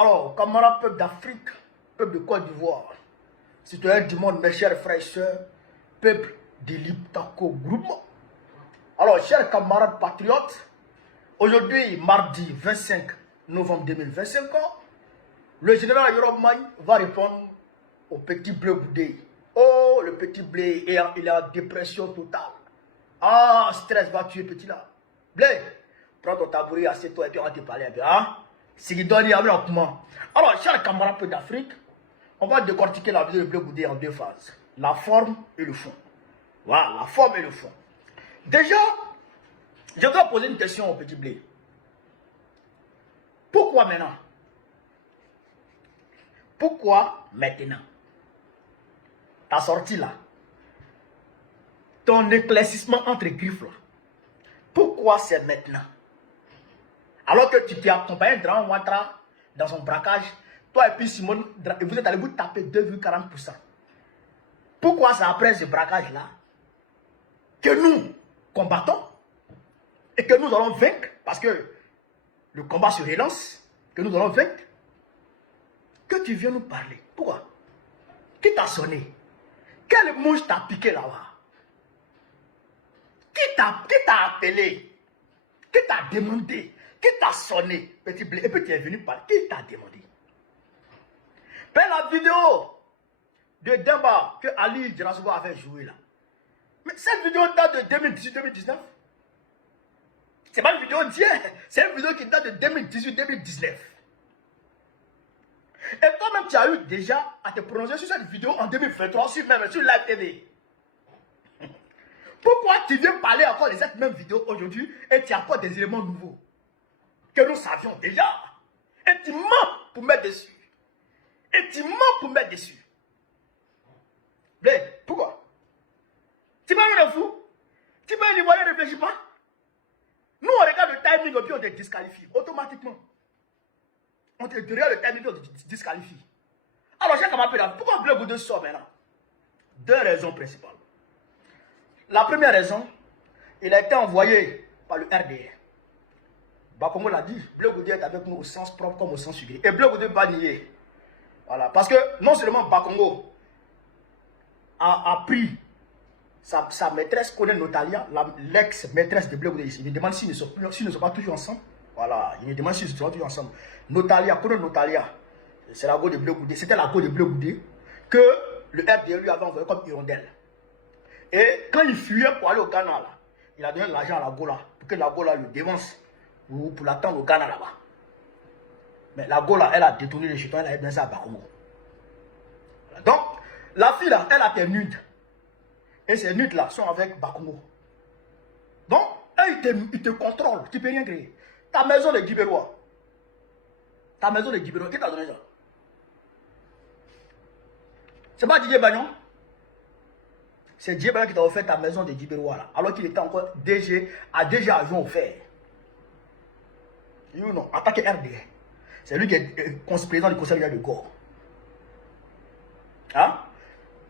Alors, camarades peuple d'Afrique, peuple de Côte d'Ivoire, citoyens du monde, mes chers frères et sœurs, peuple de l'Iptako Group. Alors, chers camarades patriotes, aujourd'hui, mardi 25 novembre 2025, le général Yorobmagne va répondre au petit bleu Goudé. Oh, le petit blé, il est en dépression totale. Ah, stress va tuer petit là. Blé, prends ton tabouret, assieds-toi et puis on va te parler un peu. Hein? Alors, chers camarades d'Afrique, on va décortiquer la vidéo de blé Goudé en deux phases. La forme et le fond. Voilà, la forme et le fond. Déjà, je dois poser une question au petit blé. Pourquoi maintenant? Pourquoi maintenant? Ta sortie là, ton éclaircissement entre griffes là, pourquoi c'est maintenant? Alors que tu t'es accompagné de Dran Ouattara dans son braquage, toi et puis Simone, vous êtes allé vous taper 2,40%. Pourquoi c'est après ce braquage là que nous combattons et que nous allons vaincre, parce que le combat se relance, que nous allons vaincre, que tu viens nous parler? Pourquoi? Qui t'a sonné? Quelle mouche t'a piqué là-bas? Qui t'a appelé? Qui t'a demandé? Qui t'a sonné? Petit blé, et puis tu es venu parler. Qui t'a demandé? Père, la vidéo de Demba que Ali Djerasouba avait joué là. Mais cette vidéo date de 2018-2019. C'est pas une vidéo d'hier. C'est une vidéo qui date de 2018-2019. Et toi-même, tu as eu déjà à te prononcer sur cette vidéo en 2023 sur Live TV. Pourquoi tu viens parler encore de cette même vidéo aujourd'hui et tu apportes des éléments nouveaux que nous savions déjà? Et tu mens pour mettre dessus. Et tu mens pour mettre dessus. Mais pourquoi? Tu m'as mis fou? Tu m'as dit, ne réfléchis pas? Nous, on regarde le timing et puis on te disqualifie automatiquement. On te regarde le timing et on te disqualifie. Alors, j'ai comme appel là. Pourquoi Bleu Goudé sort maintenant? Deux raisons principales. La première raison, il a été envoyé par le RDR. Bakongo l'a dit, Bleu Goudé est avec nous au sens propre comme au sens figuré. Et Bleu Goudé va nier. Voilà. Parce que non seulement Bakongo a pris sa maîtresse, connaît Notalia, l'ex-maîtresse de Bleu Goudé. Il me demande s'ils ne sont pas toujours ensemble. Voilà. Il me demande s'ils sont toujours ensemble. Notalia, connaît Notalia. C'est la go de Bleu Goudé. C'était la go de Bleu Goudé que le RDR lui avait envoyé comme hirondelle. Et quand il fuyait pour aller au Ghana, là, il a donné l'argent à la Gola pour que la Gola le dévance pour l'attendre au Ghana là-bas. Mais la Gola, elle a détourné les jetons, elle a donné ça à Bakongo. Donc, la fille là, elle a été nude. Et ces nudes là sont avec Bakongo. Donc, il te contrôle, tu ne peux rien créer. Ta maison de Guibérois. Ta maison de Guibérois, qui t'a donné ça? C'est pas Didier Bagnon? C'est Didier Bagnon qui t'a offert ta maison de Guibérois là, alors qu'il était encore DG, à déjà avion offert. You know, attaqué RDR. C'est lui qui est président du conseil de Gore. Hein?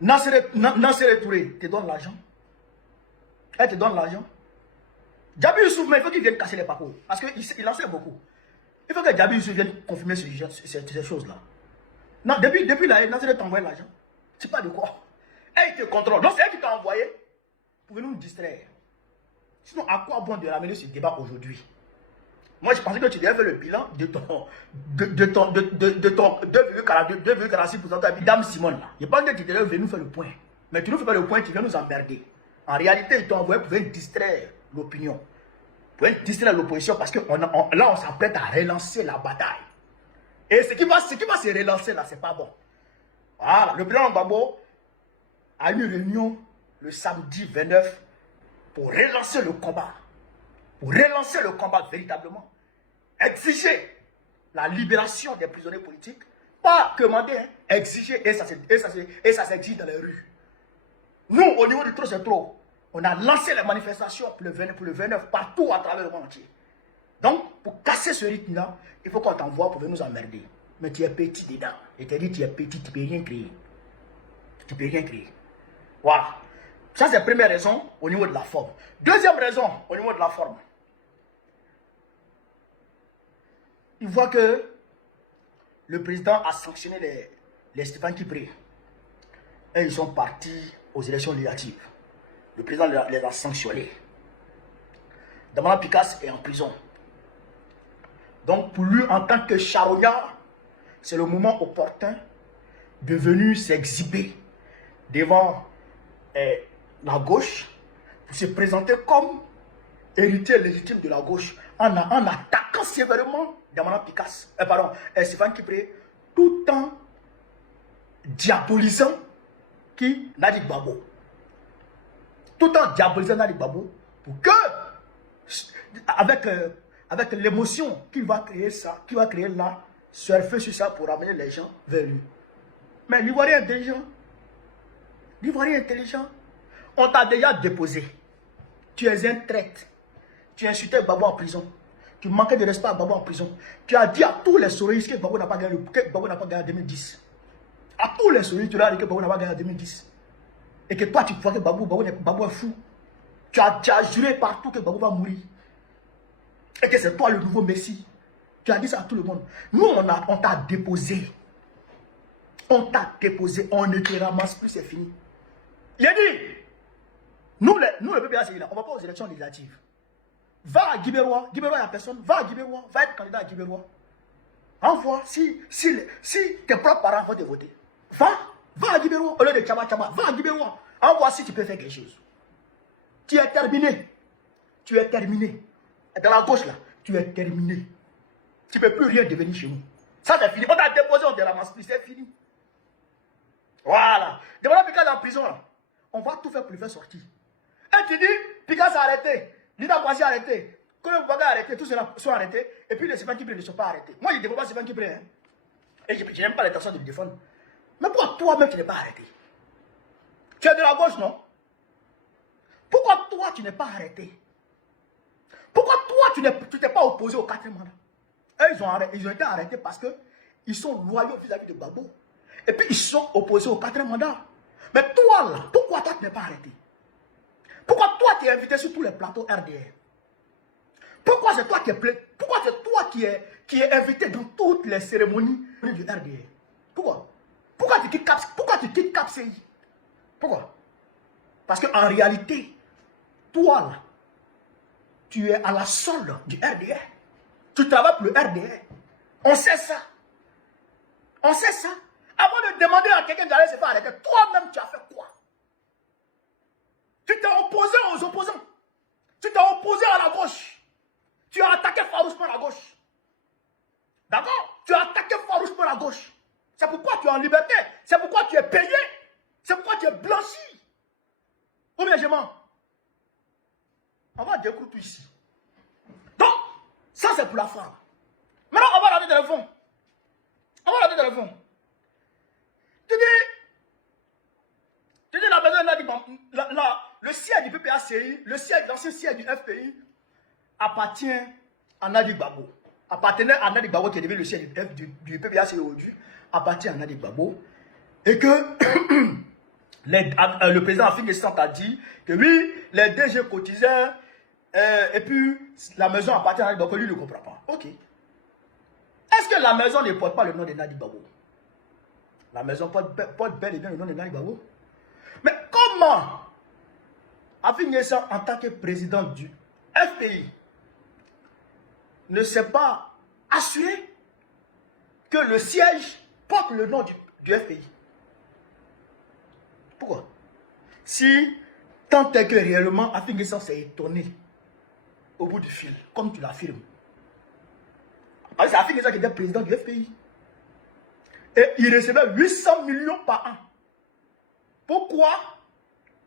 Nassere Touré te donne l'argent. Elle te donne l'argent. Djabi Youssouf, mais il faut qu'il vienne casser les parcours. Parce qu'il en sait beaucoup. Il faut que Djabi Youssouf vienne confirmer ces choses-là. Non, depuis là, Nassere t'a envoyé l'argent. Tu sais pas de quoi. Elle te contrôle. Donc c'est elle qui t'a envoyé pour venir nous distraire. Sinon, à quoi bon de ramener ce débat aujourd'hui? Moi, je pensais que tu devais faire le bilan de ton 2,46% de Dame Simone là. Je pense que tu devais venir faire le point. Mais tu nous fais pas le point, tu viens nous emmerder. En réalité, ils t'ont envoyé pour venir distraire l'opinion. Pour venir distraire l'opposition parce que là, on s'apprête à relancer la bataille. Et ce qui va se relancer là, c'est pas bon. Voilà, le président Gbagbo a eu une réunion le samedi 29 pour relancer le combat. Pour relancer le combat véritablement. Exiger la libération des prisonniers politiques. Pas demander, hein, exiger, et ça s'exige dans les rues. Nous, au niveau du trop c'est trop, on a lancé les manifestations pour le 29 partout à travers le monde entier. Donc, pour casser ce rythme-là, il faut qu'on t'envoie pour venir nous emmerder. Mais tu es petit dedans. Et tu as dit, tu es petit, tu ne peux rien créer. Tu ne peux rien créer. Voilà. Ça, c'est la première raison au niveau de la forme. Deuxième raison au niveau de la forme. Il voit que le président a sanctionné les Stéphane Kipré. Et ils sont partis aux élections législatives. Le président les a sanctionnés. Damana Picasse est en prison. Donc pour lui, en tant que charognard, c'est le moment opportun de venir s'exhiber devant la gauche pour se présenter comme héritier légitime de la gauche en attaquant sévèrement Damana Picasse, Stéphane Kipré, tout en diabolisant Nadi Gbagbo. Tout en diabolisant Nadi Gbagbo pour que, avec l'émotion qu'il va créer ça, qu'il va créer là, surfer sur ça pour amener les gens vers lui. Mais l'Ivoirien intelligent, on t'a déjà déposé. Tu es un traître. Tu insultais Gbagbo en prison. Tu manquais de respect à Gbagbo en prison. Tu as dit à tous les souris que Gbagbo n'a pas gagné, en 2010. À tous les souris, tu leur as dit que Gbagbo n'a pas gagné en 2010. Et que toi, tu crois que Gbagbo est fou. Tu as juré partout que Gbagbo va mourir. Et que c'est toi le nouveau Messie. Tu as dit ça à tout le monde. Nous, on t'a déposé. On t'a déposé. On ne te ramasse plus, c'est fini. Il a dit, nous le PPA, c'est là. On ne va pas aux élections législatives. Va à Guibérois. Guibérois, il n'y a personne. Va à Guibérois. Va être candidat à Guibérois. Envoie. Si tes propres parents vont te voter. Va à Guibérois. Au lieu de Tchama. Va à Guibérois. Envoie si tu peux faire quelque chose. Tu es terminé. Tu es terminé. Dans la gauche là, tu es terminé. Tu ne peux plus rien devenir chez nous. Ça c'est fini. On t'a déposé, on te ramasse plus. C'est fini. Voilà. Demande à Picasse en prison là. On va tout faire pour le faire sortir. Et tu dis, Picasse a arrêté. Lina Kwasi a arrêté. Quand Boubacar a arrêté, tous ceux-là sont arrêtés. Et puis les Stéphane Kipré ne sont pas arrêtés. Moi, je ne défends pas Stéphane Kipré. Hein. Et je n'aime pas l'intention de me défendre. Mais pourquoi toi-même, tu n'es pas arrêté? Tu es de la gauche, non? Pourquoi toi, tu n'es pas arrêté? Pourquoi toi, tu t'es pas opposé au 4e mandat? Eux, ils ont été arrêtés parce qu'ils sont loyaux vis-à-vis de Gbagbo. Et puis, ils sont opposés au 4e mandat. Mais toi, là, pourquoi toi, tu n'es pas arrêté? Pourquoi toi, tu es invité sur tous les plateaux RDR? Pourquoi c'est toi qui es invité dans toutes les cérémonies du RDR? Pourquoi tu quittes CAPCI? Pourquoi? Parce qu'en réalité, toi là, tu es à la solde du RDR. Tu travailles pour le RDR. On sait ça. On sait ça. Avant de demander à quelqu'un d'aller se faire arrêter, toi-même tu as fait quoi? Tu t'es opposé aux opposants. Tu t'es opposé à la gauche. Tu as attaqué farouchement la gauche. D'accord? Tu as attaqué farouchement la gauche. C'est pourquoi tu es en liberté. C'est pourquoi tu es payé. C'est pourquoi tu es blanchi. Combien je mens? On va découvrir tout ici. Donc, ça c'est pour la femme. Maintenant, on va regarder dans le fond. On va regarder dans le fond. Tu dis la maison le siège du PPACI, l'ancien siège du FPI appartient à Nadi Gbagbo. Appartenait à Nadi Gbagbo qui est devenu le siège du PPACI aujourd'hui, appartient à Nadi Gbagbo. Et que le président Afin Guessant a dit que oui, les DG cotisaient et puis la maison appartient à Nadi Gbagbo, lui ne comprend pas. Ok. Est-ce que la maison ne porte pas le nom de Nadi Gbagbo? La maison porte bel et bien le nom de Nadi Gbagbo. Mais comment Afin Guessant, en tant que président du FPI, ne s'est pas assuré que le siège porte le nom du FPI? Pourquoi? Si tant est que réellement Afin Guessant s'est étonné au bout du fil, comme tu l'affirmes. C'est Afin Guessant qui était président du FPI. Et il recevait 800 millions par an. Pourquoi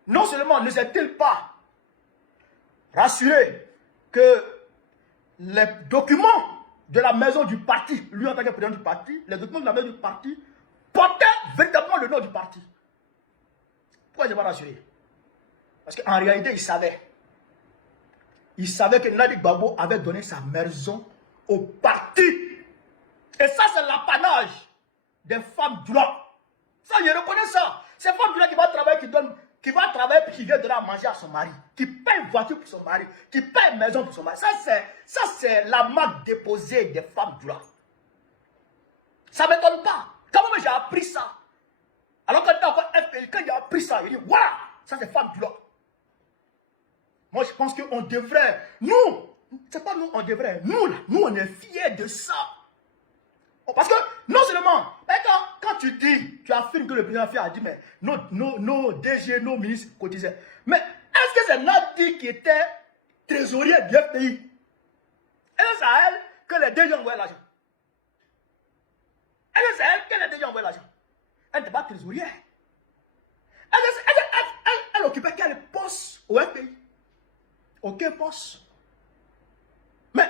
non seulement ne s'est-il pas rassuré que les documents de la maison du parti, lui en tant que président du parti, les documents de la maison du parti portaient véritablement le nom du parti? Pourquoi il n'est pas rassuré? Parce qu'en réalité, il savait. Il savait que Nadi Gbagbo avait donné sa maison au parti. Et ça, c'est l'apanage des femmes droits. Ça, je reconnais ça. Ces femmes droits qui vont travailler, qui va travailler puis qui vient donner à manger à son mari, qui paie une voiture pour son mari, qui paie une maison pour son mari. Ça, c'est la marque déposée des femmes droits. Ça m'étonne j'ai appris ça, alors que dans encore FPI, quand j'ai appris ça, il dit voilà, ça c'est femme pilote. Moi je pense qu'on devrait, nous, c'est pas nous, on devrait, nous là, nous on est fiers de ça. Parce que non seulement, quand tu dis, tu affirmes que le président Faye a dit, mais nos DG, nos ministres cotisaient. Mais est-ce que c'est Nadi qui était trésorier du FPI? Est-ce que c'est à elle que les DG envoyaient l'argent? Est-ce que c'est à elle que les DG envoyaient l'argent? Elle n'était pas trésorière. Elle occupait quel poste au FPI? Aucun poste. Mais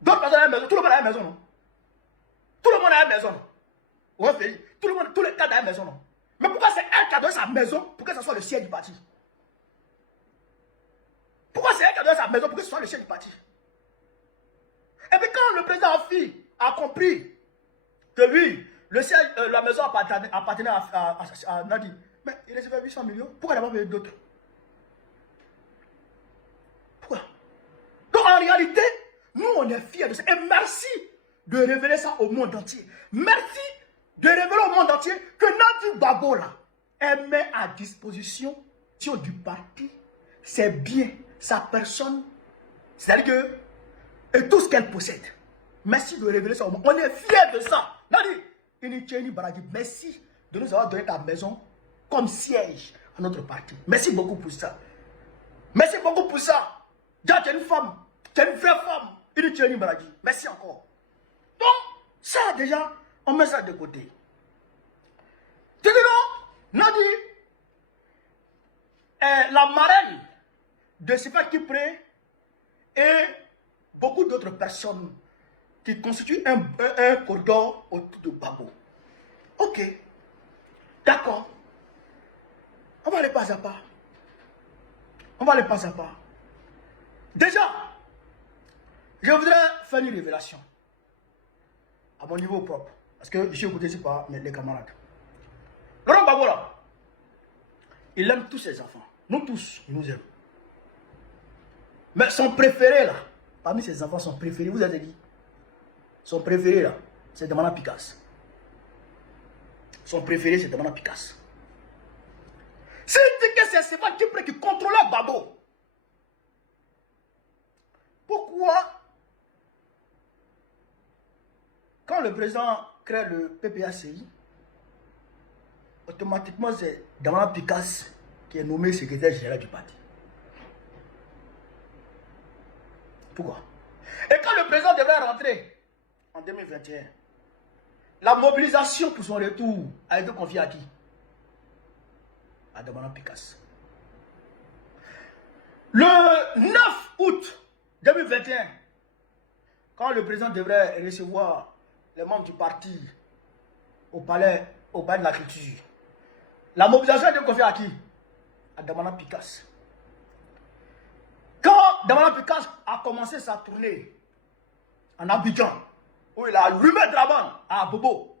d'autres personnes à la maison, tout le monde à la maison, non? Tout le monde a une maison. Ouais, tout le monde, tous les cadres ont une maison. Non? Mais pourquoi c'est elle qui a donné sa maison pour que ce soit le siège du parti? Pourquoi c'est elle qui a donné sa maison pour que ce soit le siège du parti? Et puis quand le président Afi a compris que lui, le siège, la maison appartenait à Nadi, mais il recevait 800 millions. Pourquoi il n'a pas payé d'autres? Pourquoi? Donc en réalité, nous on est fiers de ça. Et merci de révéler ça au monde entier. Merci de révéler au monde entier que Nadi Babo là, elle met à disposition du parti ses biens, sa personne, c'est-à-dire que et tout ce qu'elle possède. Merci de révéler ça au monde. On est fiers de ça. Nadi, Inicheni Baradi, merci de nous avoir donné ta maison comme siège à notre parti. Merci beaucoup pour ça. Merci beaucoup pour ça. Tu es une femme, tu es une vraie femme. Inicheni Baradi, merci encore. Donc, ça déjà, on met ça de côté. Tu dis non, Nadi, la marraine de Sifa Kipré et beaucoup d'autres personnes qui constituent un corridor autour de Babo. Ok, d'accord. On va aller pas à pas. On va aller pas à pas. Déjà, je voudrais faire une révélation. À mon niveau propre. Parce que je suis écouté ici par les camarades. Laurent Gbagbo là, il aime tous ses enfants. Nous tous, il nous aime. Mais son préféré là, parmi ses enfants, son préféré, vous avez dit, son préféré là, c'est Damana Picasse. Son préféré, c'est Damana Picasse. S'il dit que c'est Stéphane Kipré qui contrôlait Gbagbo, pourquoi quand le président crée le PPACI, automatiquement c'est Damana Picasse qui est nommé secrétaire général du parti? Pourquoi? Et quand le président devrait rentrer en 2021, la mobilisation pour son retour a été confiée à qui? À Damana Picasse. Le 9 août 2021, quand le président devrait recevoir les membres du parti au palais de la culture, la mobilisation a été confiée à qui? À Damana Picasse. Quand Damana Picasse a commencé sa tournée en Abidjan, où il a allumé Draban à Bobo,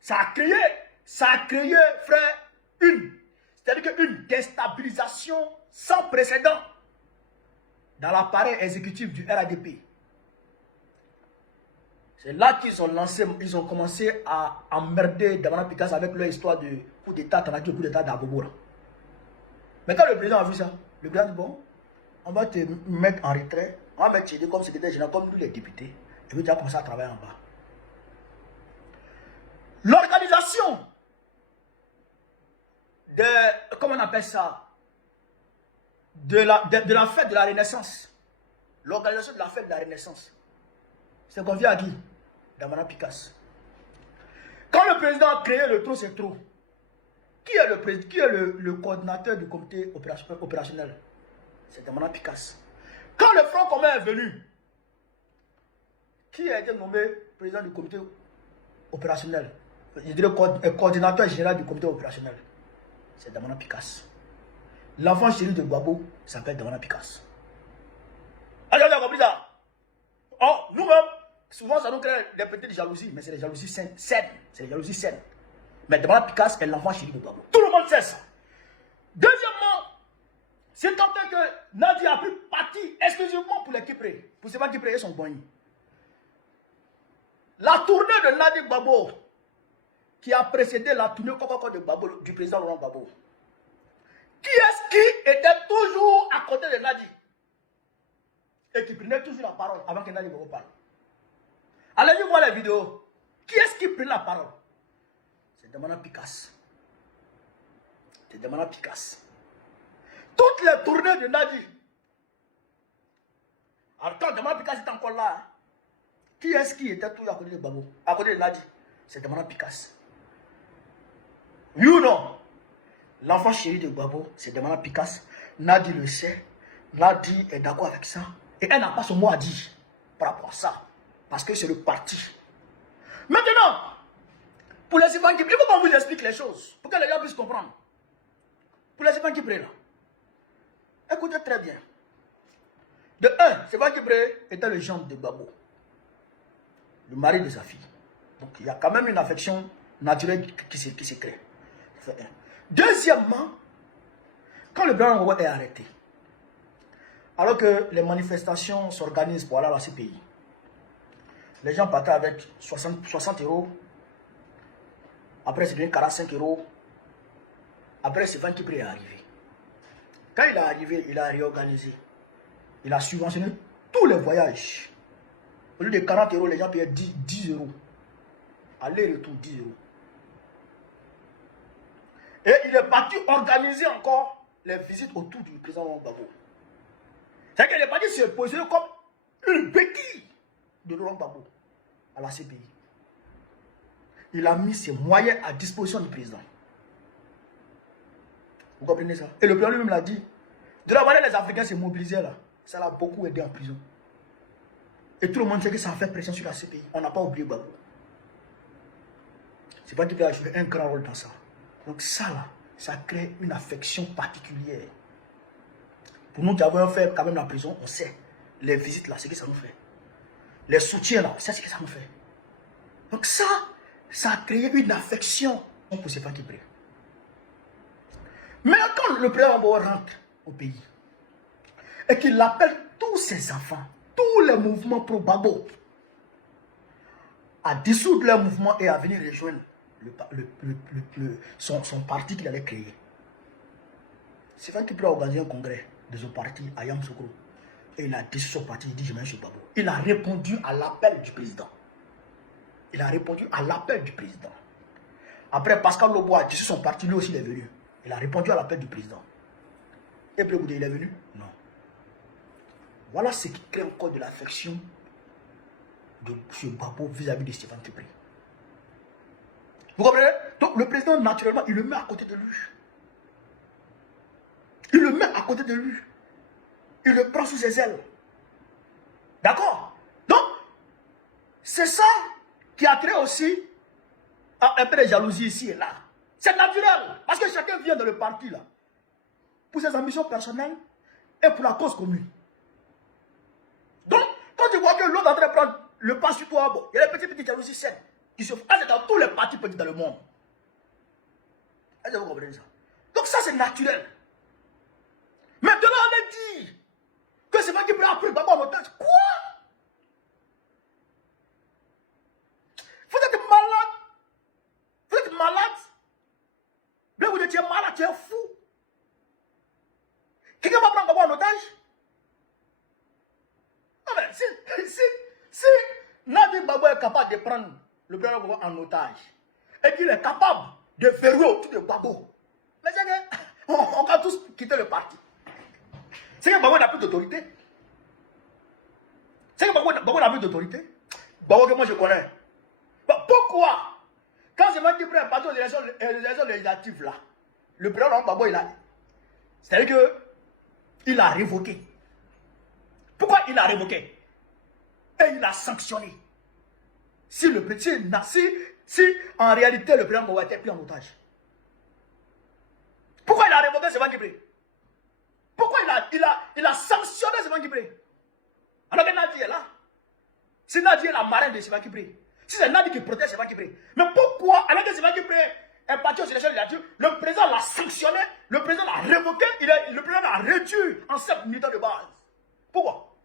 ça a créé, frère, c'est-à-dire une déstabilisation sans précédent dans l'appareil exécutif du RADP. C'est là qu'ils ont lancé, ils ont commencé à emmerder Damana Picasse avec leur histoire de coup d'état, coup d'état d'Abobo. Mais quand le président a vu ça, le président dit bon, on va te mettre en retrait, on va mettre Chédé comme secrétaire général, comme nous les députés, et puis tu vas commencer à travailler en bas. L'organisation de, comment on appelle ça, de la fête de la Renaissance, l'organisation de la fête de la Renaissance, c'est confié à qui? Damana Picasse. Quand le président a créé le trou, c'est trop. Qui est le coordinateur du comité opérationnel? C'est Damana Picasse. Quand le Front commun est venu, qui a été nommé président du comité opérationnel? Je dirais coordinateur général du comité opérationnel. C'est Damana Picasse. L'enfant chéri de Gbagbo s'appelle Damana Picasse. Ah, vous avez compris ça? Oh, nous-mêmes, souvent ça nous crée des petites jalousies, mais c'est des jalousies saines. C'est des jalousies saines. Mais Damana Picasse est l'enfant chéri de Gbagbo. Tout le monde sait ça. Deuxièmement, c'est tant que Nadi a pris parti exclusivement pour les Kipré. Pour Stéphane Kipré et son boigny. La tournée de Nadi Gbagbo, qui a précédé la tournée de Gbagbo, du président Laurent Gbagbo. Qui est-ce qui était toujours à côté de Nadi et qui prenait toujours la parole avant que Nadi Gbagbo parle? Allez-y voir les vidéos. Qui est-ce qui prend la parole? C'est Damana Picasse. C'est Damana Picasse. Toutes les tournées de Nadi. Alors quand Damana Picasse est encore là, qui est-ce qui était toujours à côté de Gbagbo, à côté de Nadi? C'est Damana Picasse. Oui ou non? L'enfant chéri de Gbagbo, c'est Damana Picasse. Nadi le sait. Nadi est d'accord avec ça. Et elle n'a pas son mot à dire par rapport à ça. Parce que c'est le parti. Maintenant, pour les évangéliques, il faut qu'on vous explique les choses. Pour que les gens puissent comprendre. Pour les évangéliques, là. Écoutez très bien. De un, Sévan Kibré était le gendre de Gbagbo. Le mari de sa fille. Donc il y a quand même une affection naturelle qui se crée. Deuxièmement, quand le Blanc Gbagbo est arrêté, alors que les manifestations s'organisent pour aller à la CPI, les gens partaient avec 60 euros. Après, c'est devenu 45 euros. Après, Sévan Kibré est arrivé. Quand il est arrivé, il a réorganisé. Il a subventionné tous les voyages. Au lieu de 40 euros, les gens payaient 10 euros. Aller-retour, 10 euros. Et il est parti organiser encore les visites autour du président Laurent Gbagbo. C'est qu'il est parti se poser comme une béquille de Laurent Gbagbo à la CPI. Il a mis ses moyens à disposition du président. Vous comprenez ça? Et le président lui-même l'a dit. De la manière les Africains se mobilisaient là, ça l'a beaucoup aidé en prison. Et tout le monde sait que ça a fait pression sur la CPI. On n'a pas oublié Gbagbo. C'est pas qu'il a joué un grand rôle dans ça. Donc ça là, ça crée une affection particulière. Pour nous qui avons fait quand même la prison, on sait. Les visites là, c'est ce que ça nous fait. Les soutiens là, c'est ce que ça nous fait. Donc ça a créé une affection pour ces gens qui prient. Mais quand le président Gbagbo rentre au pays et qu'il appelle tous ses enfants, tous les mouvements pro-Gbagbo à dissoudre leur mouvement et à venir rejoindre son parti qu'il allait créer. C'est vrai qu'il peut organiser un congrès de son parti à Yamoussoukro. Et il a dissous son parti, il dit je m'en suis Gbagbo. Il a répondu à l'appel du président. Il a répondu à l'appel du président. Après, Pascal Lobo a dissous son parti, lui aussi il est venu. Il a répondu à l'appel du président. Et puis il est venu? Non. Voilà ce qui crée encore de l'affection de M. Gbagbo vis-à-vis de Sévan Kibré. Vous comprenez? Donc le président, naturellement, il le met à côté de lui. Il le met à côté de lui. Il le prend sous ses ailes. D'accord? Donc, c'est ça qui a créé aussi un peu de jalousie ici et là. C'est naturel. Parce que chacun vient dans le parti là. Pour ses ambitions personnelles et pour la cause commune. Donc, quand tu vois que l'autre est en train de prendre le pas sur toi, bon, il y a des petites jalousies saines qui se font. C'est dans tous les partis petits dans le monde. Est-ce que vous comprenez ça? Donc ça c'est naturel. Maintenant on a dit que c'est moi qui prend après Gbagbo en otage. Quoi? Vous êtes malade. Vous êtes malade. Mais vous étiez malade, tu es fou. Quelqu'un va prendre Gbagbo en otage? Non mais si Nadi Gbagbo est capable de prendre le président Gbagbo en otage et qu'il est capable de verrouiller autour de Gbagbo, mais on va tous quitter le parti. C'est que Gbagbo n'a plus d'autorité. C'est que Gbagbo n'a plus d'autorité. Gbagbo que moi je connais. Pourquoi? Quand c'est moi qui prends un parti aux élections législatives là, le président Gbagbo il a. C'est-à-dire qu'il a révoqué. Pourquoi il a révoqué? Et il a sanctionné. Si en réalité le président Gbagbo était pris en otage. Pourquoi il a révoqué Sévan Kibré? Pourquoi il a sanctionné Sévan Kibré? Alors que Nadi est là. Si Nadi est la marraine de Sévan Kibré. Si c'est Nadi qui protège Sévan Kibré. Mais pourquoi, alors que Sévan Kibré est parti aux élections législatives, le président l'a sanctionné, le président l'a révoqué, le président l'a réduit en 7 militants de base? Pourquoi?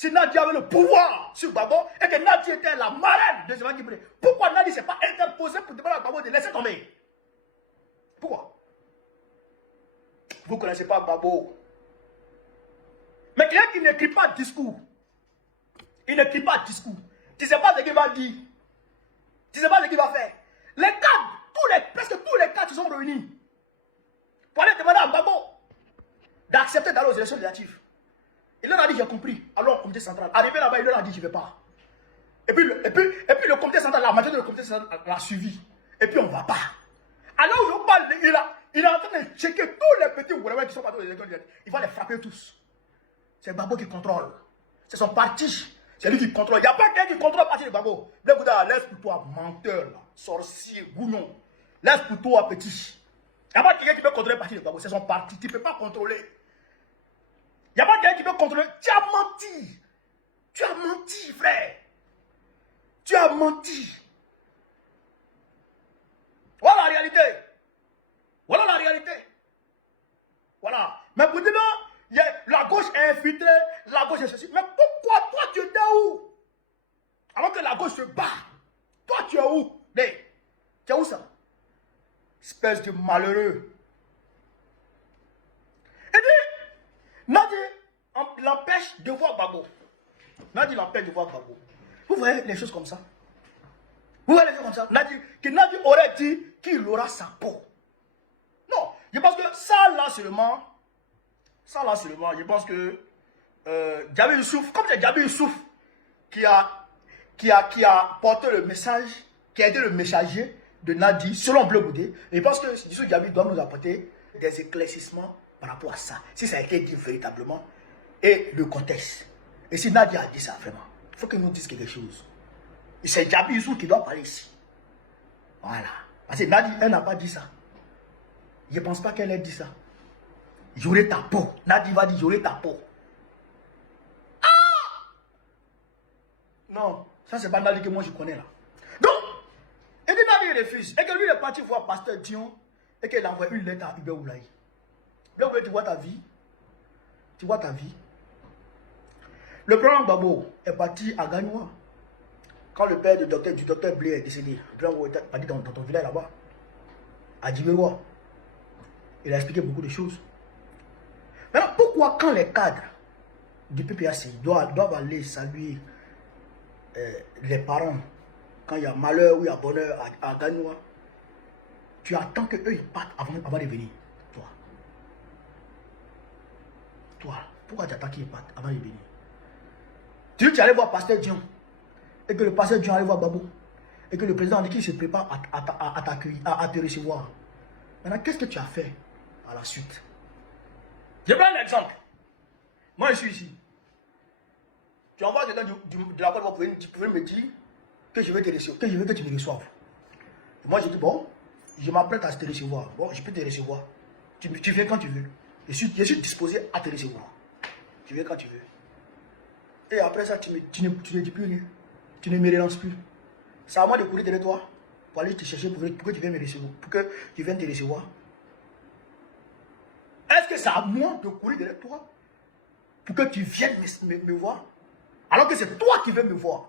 Si Nadi avait le pouvoir sur Gbagbo et que Nadi était la marraine de Zelensky, pourquoi Nadi ne s'est pas interposé pour demander à Gbagbo de laisser tomber? Pourquoi? Vous ne connaissez pas Gbagbo. Mais quelqu'un qui n'écrit pas de discours, il n'écrit pas de discours. Tu ne sais pas ce qu'il va dire. Tu ne sais pas ce qu'il va faire. Les cadres, presque tous les cadres se sont réunis pour aller demander à Gbagbo d'accepter d'aller aux élections législatives. Il leur a dit, j'ai compris. Alors, le comité central. Arrivé là-bas, il leur a dit, je ne vais pas. Et puis le comité central, la majorité du comité central l'a suivi. Et puis, on ne va pas. Alors, je parle, il est en train de checker tous les petits ouvriers qui sont pas dans les élections législatives. Il va les frapper tous. C'est Gbagbo qui contrôle. C'est son parti. C'est lui qui contrôle. Il n'y a pas quelqu'un qui contrôle le parti de Gbagbo. Laisse pour toi, menteur, là, sorcier, gounon. Laisse pour toi, petit. Il n'y a pas quelqu'un qui peut contrôler le parti de Gbagbo. C'est son parti. Tu ne peux pas contrôler. Il n'y a pas quelqu'un qui peut contrôler. Tu as menti. Tu as menti, frère. Tu as menti. Voilà la réalité. Voilà la réalité. Voilà. Mais pour dire non, la gauche est infiltrée, la gauche est ceci. Mais pourquoi toi tu étais où? Alors que la gauche se bat. Toi tu es où? Mais, tu es où ça? Espèce de malheureux. Et dit, Nadi l'empêche de voir Gbagbo. Nadi l'empêche de voir Gbagbo. Vous voyez les choses comme ça? Vous voyez les choses comme ça? Nadi aurait dit qu'il aura sa peau. Non, je pense que ça là seulement, je pense que Djabi Youssouf, comme c'est Djabi Youssouf qui a porté le message, qui a été le messager de Nadi, selon Bleu Goudé, et je pense que Youssouf Djabi doit nous apporter des éclaircissements par rapport à ça, si ça a été dit véritablement, et le contexte. Et si Nadi a dit ça vraiment, il faut qu'il nous dise quelque chose. Et c'est Djabi Youssouf qui doit parler ici. Voilà. Parce que Nadi, elle n'a pas dit ça. Je ne pense pas qu'elle ait dit ça. J'aurai ta peau. Nadi va dire j'aurai ta peau. Ah! Non, ça c'est pas Nadi que moi je connais là. Donc, et dit Nadi refuse. Et que lui il est parti voir Pasteur Dion et qu'il a envoyé une lettre à Hubert Oulaye. Là où tu vois ta vie. Tu vois ta vie. Le président Gbagbo est parti à Gagnoua. Quand le père du docteur Blé est décédé, le président est parti dans ton village là-bas, à Djiberoua. Il a expliqué beaucoup de choses. Maintenant, pourquoi quand les cadres du PPAC doivent aller saluer les parents, quand il y a malheur ou il y a bonheur à Gagnoua, tu attends qu'eux ils partent avant de venir, toi, pourquoi tu attends qu'ils partent avant de venir? Tu es allé voir Pasteur Dion, et que le Pasteur Dion allait voir Gbagbo, et que le président a dit qu'il se prépare à t'accueillir, à te recevoir. Maintenant, qu'est-ce que tu as fait à la suite? Je prends un exemple. Moi, je suis ici. Tu envoies quelqu'un de la Côte d'Ivoire pour venir me dire que je veux te recevoir, que je veux que tu me reçoives. Et moi, je dis, bon, je m'apprête à te recevoir. Bon, je peux te recevoir. Tu viens quand tu veux. Je suis disposé à te recevoir. Tu viens quand tu veux. Et après ça, tu ne dis plus rien. Tu ne me relances plus. C'est à moi de courir derrière toi pour aller te chercher pour que tu viennes me recevoir. Pour que tu viennes te recevoir. Est-ce que c'est à moi de courir derrière toi pour que tu viennes me voir? Alors que c'est toi qui veux me voir.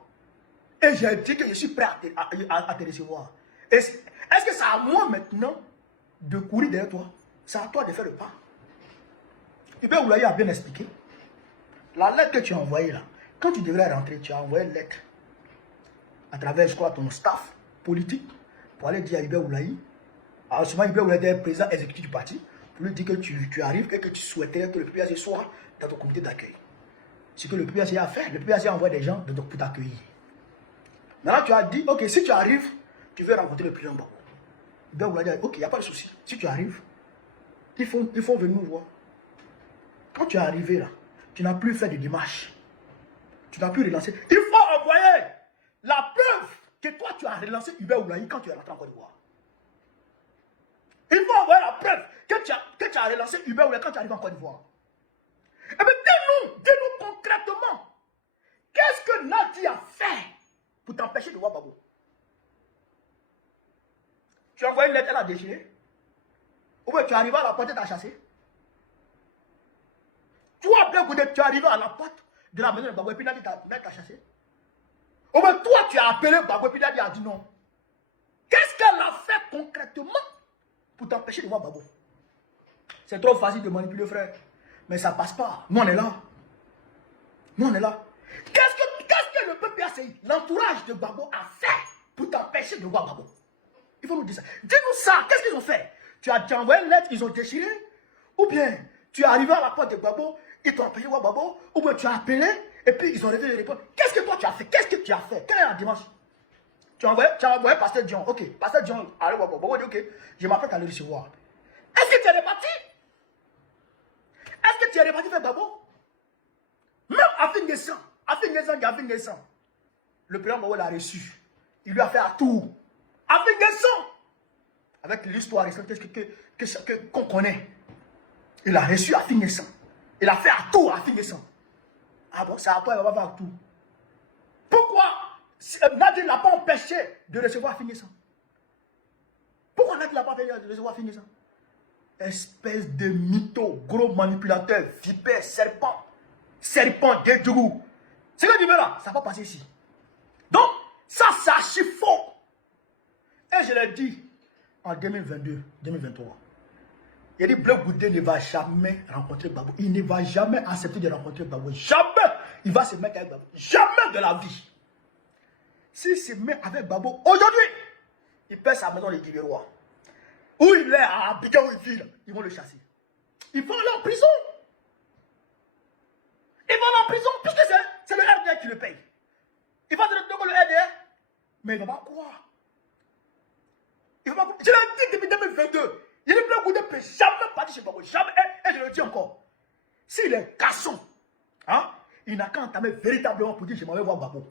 Et j'ai dit que je suis prêt à te recevoir. Est-ce que c'est à moi maintenant de courir derrière toi? C'est à toi de faire le pas. Hubert Oulaye a bien expliqué. La lettre que tu as envoyée là, quand tu devrais rentrer, tu as envoyé une lettre à travers, je crois, ton staff politique pour aller dire à Hubert Oulaye. Alors, souvent, Hubert Oulaye est président exécutif du parti. Pour lui dire que tu arrives et que tu souhaiterais que le PPAC soit dans ton comité d'accueil. Ce que le PPAC a fait, le PPAC a envoyé des gens pour t'accueillir. Maintenant, tu as dit, ok, si tu arrives, tu veux rencontrer le président Gbagbo. Hubert Oulaye a dit, ok, il n'y a pas de souci. Si tu arrives, il faut venir nous voir. Quand tu es arrivé là, tu n'as plus fait de démarche. Tu n'as plus relancé. Il faut envoyer la preuve que toi, tu as relancé Hubert Oulaye quand tu es rentré en Côte d'Ivoire. Il faut envoyer la preuve que tu as relancé Hubert Oulaye quand tu arrives en Côte d'Ivoire. Eh bien, dis-nous concrètement, qu'est-ce que Nadi a fait pour t'empêcher de voir Gbagbo? Tu as envoyé une lettre, elle a déchiré. Ou bien tu es arrivé à la porte et tu as chassé. Tu as appelé Goudé, tu es arrivé à la porte de la maison de Gbagbo et puis Nadi t'a chassé. Au moins, toi, tu as appelé Gbagbo et puis Nadi a dit non. Qu'est-ce qu'elle a fait concrètement pour t'empêcher de voir Gbagbo? C'est trop facile de manipuler, frère. Mais ça passe pas. Nous, on est là. Nous, on est là. Qu'est-ce que le peuple ACI, l'entourage de Gbagbo a fait pour t'empêcher de voir Gbagbo? Il faut nous dire ça. Dis-nous ça. Qu'est-ce qu'ils ont fait? Tu as envoyé une lettre, ils ont déchiré? Ou bien, tu es arrivé à la porte de Gbagbo, ils t'ont empêché de voir Gbagbo? Ou bien, tu as appelé, et puis ils ont révélé les réponses. Qu'est-ce que toi, tu as fait? Qu'est-ce que tu as fait? Quelle est la démarche? Tu as envoyé Pasteur Dion. Ok, Pasteur Dion, allez voir Gbagbo. Dit, ok, je m'apprête à le recevoir. Est-ce que tu es réparti? Est-ce que tu es réparti vers Gbagbo? Même Afingesan, le président Gbagbo l'a reçu. Il lui a fait un tour. Afingesan, avec l'histoire qu'on connaît. Il a reçu Afingesan. Il a fait un tour à Afingesan. Ah bon, c'est à toi, il va faire un tour. Pourquoi Nadi n'a pas empêché de recevoir Afingesan? Pourquoi Nadi n'a pas empêché de recevoir Afingesan? Espèce de mytho, gros manipulateur, vipère, serpent, déjougou. C'est que tu veux là, ça va pas passer ici. Donc, ça, c'est archi faux. Et je l'ai dit en 2022, 2023. Il a dit Bleu Goudé ne va jamais rencontrer Gbagbo. Il ne va jamais accepter de rencontrer Gbagbo. Jamais il va se mettre avec Gbagbo. Jamais de la vie. S'il se met avec Gbagbo aujourd'hui, il perd sa maison de Guibérois. Où il est à Abidjan, où il vit, ils vont le chasser. Ils vont aller en prison. Ils vont aller en prison, puisque c'est le RDR qui le paye. Il va se retrouver le RDR, mais il ne va pas croire. Il va pas croire. Je l'ai dit depuis 2022. Il est Bleu Goudé ne peut jamais partir chez Gbagbo. Jamais. Et je le dis encore. S'il est garçon, hein, il n'a qu'à entamer véritablement pour dire je m'en vais voir Gbagbo.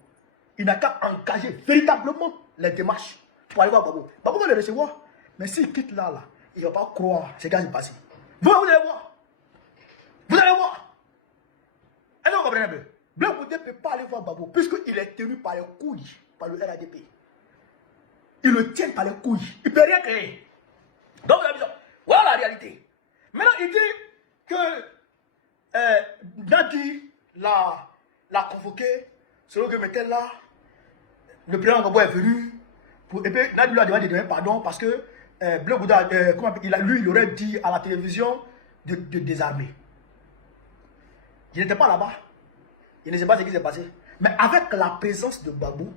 Il n'a qu'à engager véritablement les démarches pour aller voir Gbagbo. Gbagbo va le recevoir. Mais s'il quitte là, il ne va pas croire ce qui s'est passé. Vous allez voir. Vous allez voir. Est-ce que vous comprenez un peu? Bleu Goudé ne peut pas aller voir Gbagbo puisqu'il est tenu par les couilles, par le RADP. Il le tient par les couilles. Il ne peut rien créer. Donc, voilà la réalité. Maintenant, il dit que Nadi l'a convoqué, selon que mettait là, le président Gbagbo est venu, et puis Nadi lui a demandé de donner pardon parce que Bleu Goudé, il aurait dit à la télévision de désarmer. Il n'était pas là-bas. Il ne sait pas ce qui s'est passé. Mais avec la présence de Gbagbo,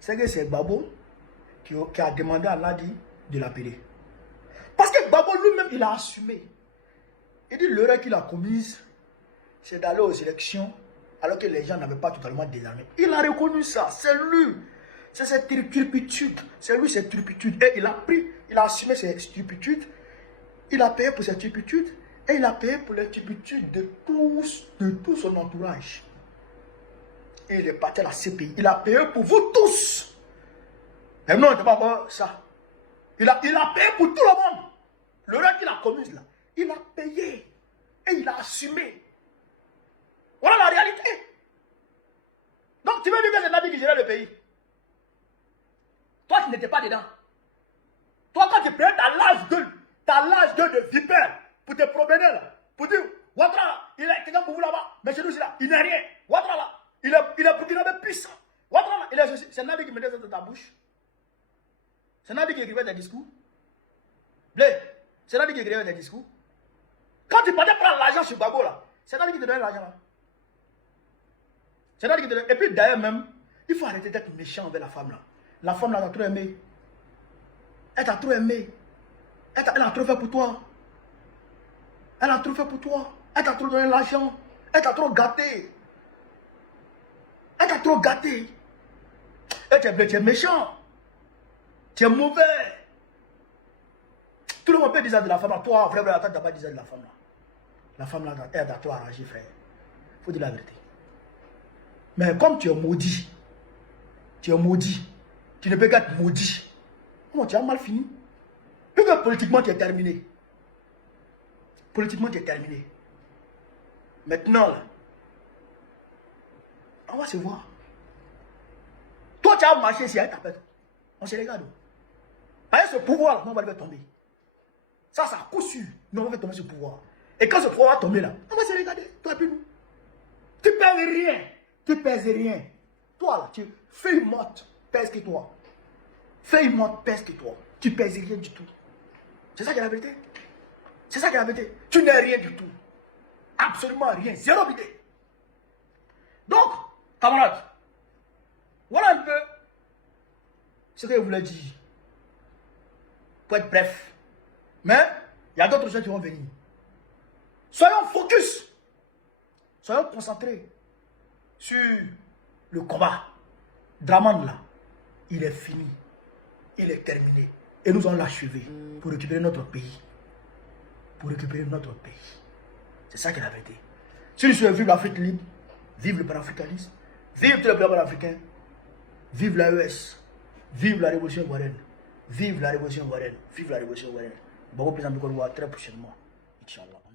c'est que c'est Gbagbo qui a demandé à Nadi de l'appeler. Parce que Gbagbo lui-même, il a assumé. Il dit l'erreur qu'il a commise, c'est d'aller aux élections alors que les gens n'avaient pas totalement désarmé. Il a reconnu ça. C'est lui. C'est cette turpitude. C'est lui, cette turpitude. Et il a assumé ses turpitudes. Il a payé pour ses turpitudes. Et il a payé pour les turpitudes de tout son entourage. Et il est parti à la CPI. Il a payé pour vous tous. Et non, c'est pas ça. Il a payé pour tout le monde. L'erreur qu'il a commise là, il a payé. Et il a assumé. Voilà la réalité. Donc tu veux dire que c'est Nadi qui gérait le pays. Toi qui n'étais pas dedans. Toi quand tu prenais ta lâche de vipère pour te promener là, pour dire, Ouattara là, il est quelqu'un pour vous là-bas, mais chez nous c'est là, il n'est rien. Ouattara là, il est burkinabé puissant. Ouattara là, c'est Nadi qui mettait ça dans ta bouche. C'est Nadi qui écrivait des discours. C'est Nadi qui écrivait des discours. Quand tu partais prendre l'argent sur Gbagbo là, c'est Nadi qui te donnait l'argent là. C'est Nadi qui te donnait. Et puis d'ailleurs même, il faut arrêter d'être méchant envers la femme là. La femme là, elle t'a trop aimé. Elle t'a trop aimé. Elle a trop fait pour toi. Elle a trop fait pour toi. Elle t'a trop donné l'argent. Elle t'a trop gâté. Elle t'a trop gâté. Et tu es méchant. Tu es mauvais. Tout le monde peut dire ça de la femme là. Toi, frère, tu n'as pas dit ça de la femme là. La femme là, elle a trop arrangé, frère. Il faut dire la vérité. Mais comme tu es maudit, tu ne peux qu'être maudit. Comment tu as mal fini? Puisque politiquement tu es terminé. Politiquement tu es terminé. Maintenant, là, on va se voir. Toi tu as marché ici, elle t'appelle. On se regarde. Avec ce pouvoir, on va le faire tomber. Ça, coup sûr. Nous, on va faire tomber ce pouvoir. Et quand ce pouvoir va tomber là, on va se regarder. Toi et puis nous. Tu pèses rien. Tu pèses rien. Toi là, tu fais une morte, pèse que toi. Fais une morte, pèse que toi. Tu pèses rien du tout. C'est ça qui est la vérité. C'est ça qui est la vérité. Tu n'es rien du tout. Absolument rien. Zéro idée. Donc, camarades, voilà un peu ce que je voulais dire. Pour être bref. Mais, il y a d'autres gens qui vont venir. Soyons focus. Soyons concentrés sur le combat. Draman là, il est fini. Il est terminé. Et nous allons l'achever pour récupérer notre pays. Pour récupérer notre pays. C'est ça qu'il avait dit. Si nous souhaitons vivre l'Afrique libre, vive le panafricanisme, vive tous les peuples africains, vive l'AES, vive la révolution ivoirienne, vive la révolution ivoirienne, vive la révolution ivoirienne. Bon, président, très prochainement, Inch'Allah.